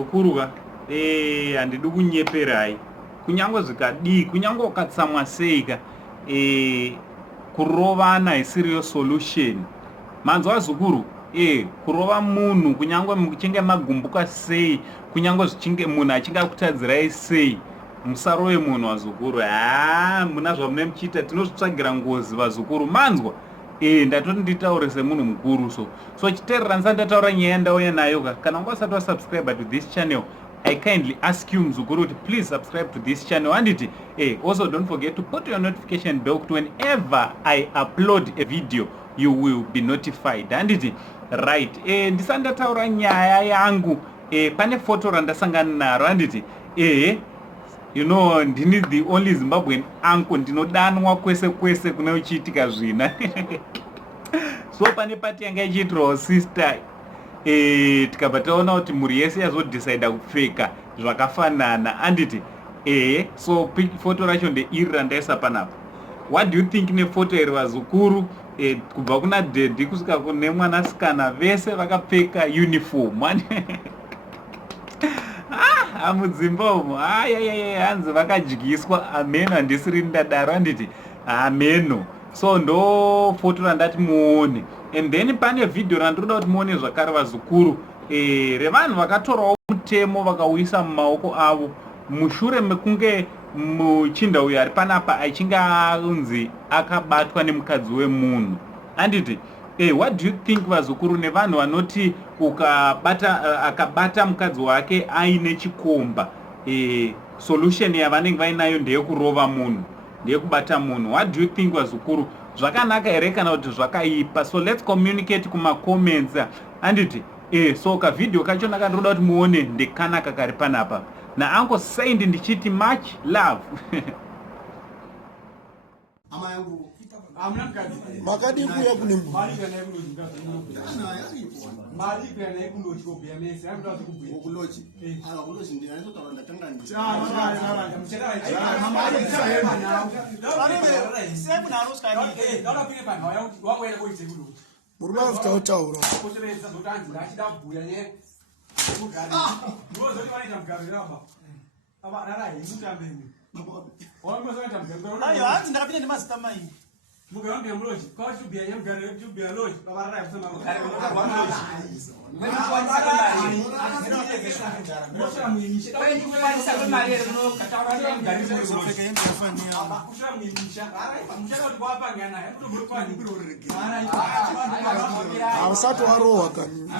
vazukuruka handidi kunyeperai kunyange zvikadii kunyange ukatsamwa seika kurovana isiriyo solution manzwa zukuru kurova munhu kunyange muchinge magumbuka sei kunyange zvichinge munhu achinge akutadzirai sei musarove munhu vazukuru muna zvamune muchiita tinozvitsvagira ngozi vazukuru manzwa ndatoti nditaure semunhu mukuru so chiteerera ndisandataura nyaya ndauya nayo kana unga usati wasubscribe to this channel I kindly ask you mzukuru to please subscribe to this channel and also don't forget to put your notification bell whenever I upload a video you will be notified and right ndisandataura nyaya yangu pane foto randasangana naro and you know ndini the only Zimbabwean uncle ndinodanwa kwese kwese kuna uchiitika zvina so pane pati yanga ichiitirawo sister tikabva taona kuti mhuri yese yazodecida kupfeka zvakafanana anditi so foto racho ndeiri randaisa panapa. What do you think nefoto iri vazukuru kubva kuna dedhi kusvika kune mwanasikana vese vakapfeka uniform mudzimba umo hanzi vakadyiswa ameno handisiri ndadaro handiti ameno so ndo foto randati muone and then pane vhidhiyo randinoda kuti muone zvakare vazukuru revanhu vakatorawo mutemo vakauisa mumaoko avo mushure mekunge muchinda uyo ari panapa achinge aunzi akabatwa nemukadzi wemunhu handiti what do you think vazukuru nevanhu vanoti akabata mukadzi wake aine chikomba solution yavanenge vainayo ndeyekurova munhu ndeyekubata munhu. What do you think vazukuru zvakanaka here kana kuti zvakaipa? So let's communicate kumacomments handiti so kavhidhiyo kacho nakandoda kuti muone ndekanaka kari panapa nauncle Saint ndichiti much love makadi kuya kune Mugambe mloji, kwa chubia ya mgare chubia loji, baba rai kusema awusati warohwa kani